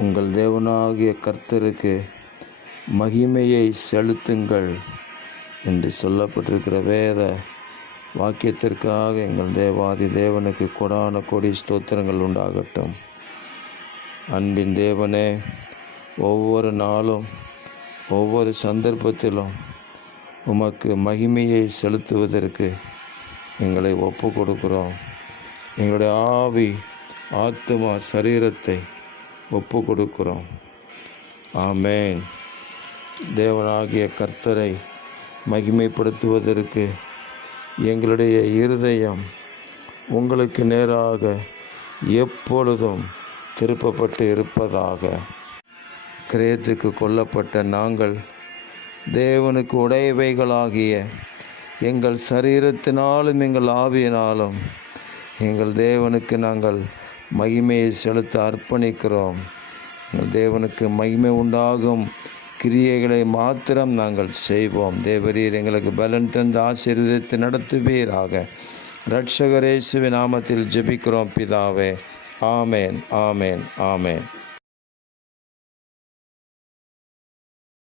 உங்கள் தேவனாகிய கர்த்தருக்கு மகிமையை செலுத்துங்கள் என்று சொல்லப்பட்டிருக்கிற வேத வாக்கியத்திற்காக எங்கள் தேவாதி தேவனுக்கு கொடான கொடி ஸ்தோத்திரங்கள் உண்டாகட்டும். அன்பின் தேவனே, ஒவ்வொரு நாளும் ஒவ்வொரு சந்தர்ப்பத்திலும் உமக்கு மகிமையை செலுத்துவதற்கு எங்களை ஒப்பு கொடுக்கிறோம். எங்களுடைய ஆவி, ஆத்துமா, சரீரத்தை ஒப்பு கொடுக்கிறோம். ஆமேன். தேவனாகிய கர்த்தரை மகிமைப்படுத்துவதற்கு எங்களுடைய இருதயம் உங்களுக்கு நேராக எப்பொழுதும் திருப்பப்பட்டு இருப்பதாக. கிரேத்துக்கு கொல்லப்பட்ட நாங்கள் தேவனுக்கு உடையவைகளாகிய எங்கள் சரீரத்தினாலும் எங்கள் ஆவியினாலும் எங்கள் தேவனுக்கு நாங்கள் மகிமையை செலுத்த அர்ப்பணிக்கிறோம். எங்கள் தேவனுக்கு மகிமை உண்டாகும் கிரியைகளை மாத்திரம் நாங்கள் செய்வோம். தேவரீர் எங்களுக்கு பலன் தந்து ஆசீர்வதித்து நடத்துவீராக. இரட்சகர் இயேசுவின் நாமத்தில் ஜெபிக்கிறோம் பிதாவே. ஆமேன், ஆமேன், ஆமேன்.